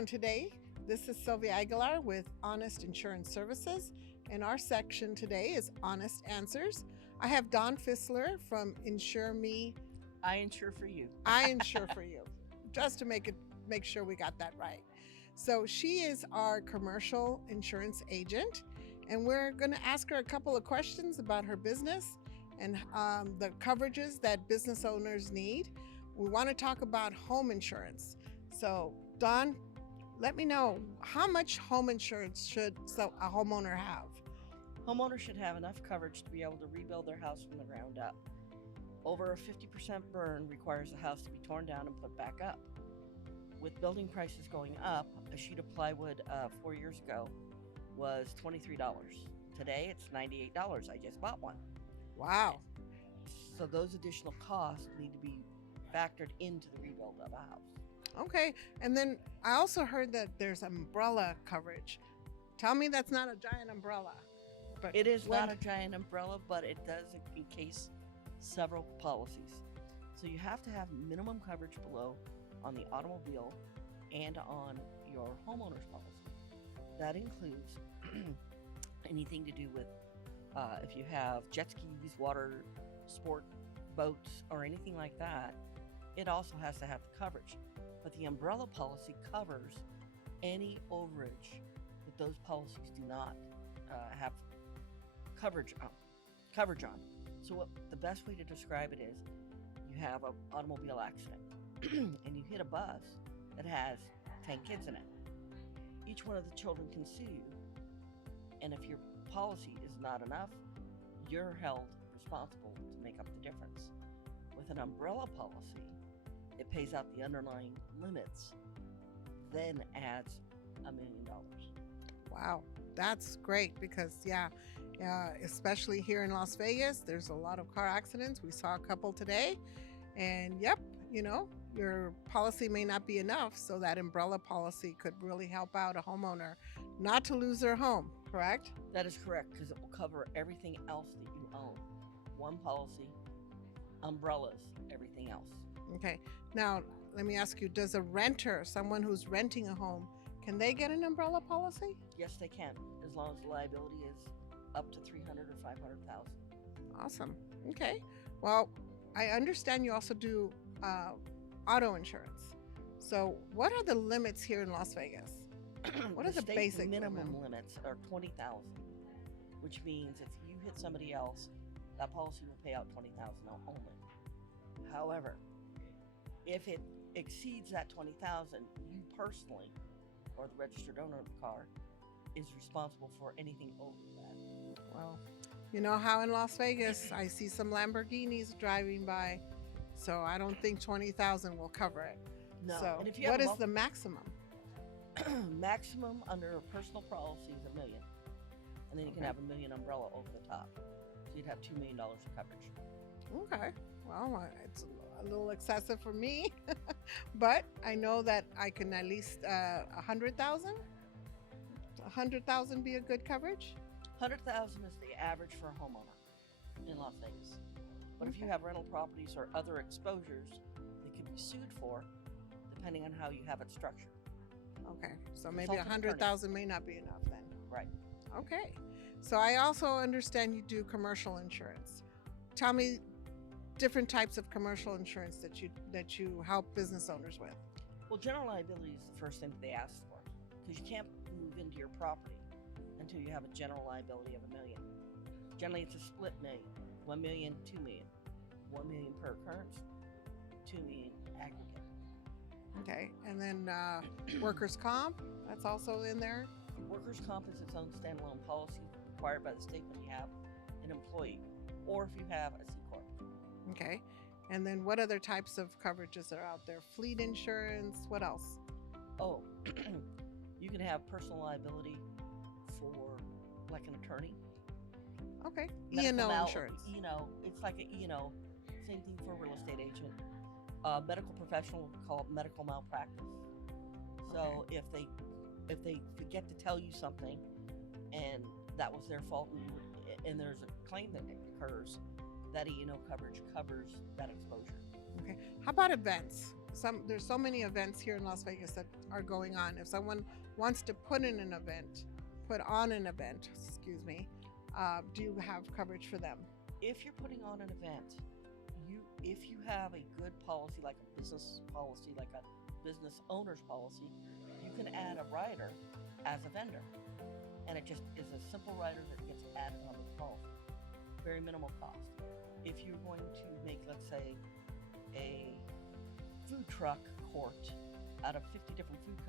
afternoon. Today, this is Sylvia Aguilar with Honest Insurance Services, and our section today is Honest Answers. I have Dawn Fissler from Insure Me. I insure for you. I insure for you, just to make sure we got that right. So she is our commercial insurance agent, and we're going to ask her a couple of questions about her business and the coverages that business owners need. We want to talk about home insurance. So, Dawn, let me know, how much home insurance should a homeowner have? Homeowners should have enough coverage to be able to rebuild their house from the ground up. Over a 50% burn requires the house to be torn down and put back up. With building prices going up, a sheet of plywood 4 years ago was $23. Today it's $98. I just bought one. Wow. So those additional costs need to be factored into the rebuild of a house. Okay. And then I also heard that there's umbrella coverage. Tell me that's not a giant umbrella. But it is not a giant umbrella, but it does encase several policies. So you have to have minimum coverage below on the automobile and on your homeowner's policy. That includes anything to do with if you have jet skis, water sport boats, or anything like that. It also has to have the coverage. But the umbrella policy covers any overage that those policies do not have coverage on. So the best way to describe it is, you have an automobile accident and you hit a bus that has 10 kids in it. Each one of the children can sue you, and if your policy is not enough, you're held responsible to make up the difference. With an umbrella policy, it pays out the underlying limits, then adds $1 million. Wow, that's great because, especially here in Las Vegas, there's a lot of car accidents. We saw a couple today, and your policy may not be enough, so that umbrella policy could really help out a homeowner not to lose their home, correct? That is correct, because it will cover everything else that you own. One policy, umbrellas, everything else. Okay. Now, let me ask you, does a renter, someone who's renting a home, can they get an umbrella policy? Yes, they can, as long as the liability is up to $300,000 or $500,000. Awesome. Okay. Well, I understand you also do auto insurance. So what are the limits here in Las Vegas? What are the basic minimum limits are $20,000, which means if you hit somebody else, that policy will pay out $20,000 only. However, if it exceeds that $20,000, you personally, or the registered owner of the car, is responsible for anything over that. Well, you know how in Las Vegas, I see some Lamborghinis driving by, so I don't think $20,000 will cover it. No. So And if you what is the maximum? Maximum under a personal policy is $1 million. And then you can have $1 million umbrella over the top. So you'd have $2 million of coverage. Okay. Well, it's a little excessive for me, but I know that I can at least $100,000. $100,000 be a good coverage? $100,000 is the average for a homeowner in Las Vegas. But if you have rental properties or other exposures that can be sued for, depending on how you have it structured. Okay, so maybe $100,000 may not be enough then. Right. Okay, so I also understand you do commercial insurance. Tell me different types of commercial insurance that you help business owners with. Well, general liability is the first thing that they ask for, because you can't move into your property until you have a general liability of $1 million. Generally, it's a split million: $1 million, $2 million, $1 million per occurrence, $2 million aggregate. Okay, and then workers' comp, that's also in there. Workers' comp is its own standalone policy required by the state when you have an employee, or if you have a C Corp. Okay, and then what other types of coverages are out there? Fleet insurance, what else? Oh, you can have personal liability for like an attorney. Okay, Medical E&O insurance. It's like a E&O. Same thing for a real estate agent. Medical professional, call it medical malpractice. So if they forget to tell you something and that was their fault, and there's a claim that occurs, that E&O coverage covers that exposure. Okay, how about events? there's so many events here in Las Vegas that are going on. If someone wants to put on an event, excuse me, do you have coverage for them? If you're putting on an event, if you have a good policy, like a business policy, like a business owner's policy, you can add a rider as a vendor. And it just is a simple rider that gets added onto the policy. Very minimal cost. If you're going to make, let's say, a food truck court out of 50 different food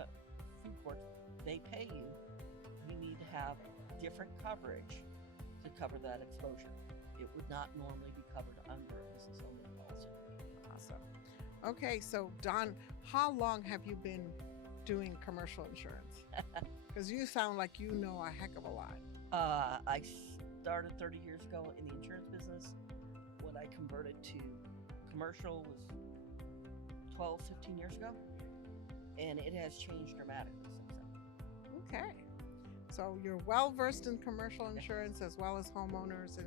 courts, they pay you. You need to have different coverage to cover that exposure. It would not normally be covered under a business owner policy. Awesome. Okay, so Don, how long have you been doing commercial insurance? Because you sound like you know a heck of a lot. I started 30 years ago in the insurance business. When I converted to commercial was 12, 15 years ago, and it has changed dramatically since then. Okay. So you're well versed in commercial insurance as well as homeowners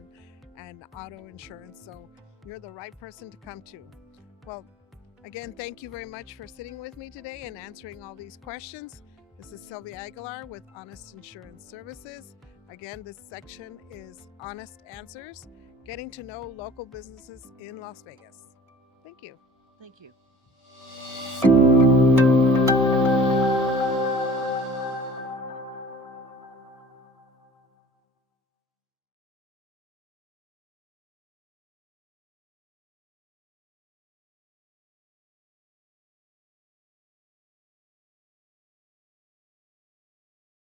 and auto insurance. So you're the right person to come to. Well, again, thank you very much for sitting with me today and answering all these questions. This is Sylvia Aguilar with Honest Insurance Services. Again, this section is Honest Answers, getting to know local businesses in Las Vegas. Thank you. Thank you.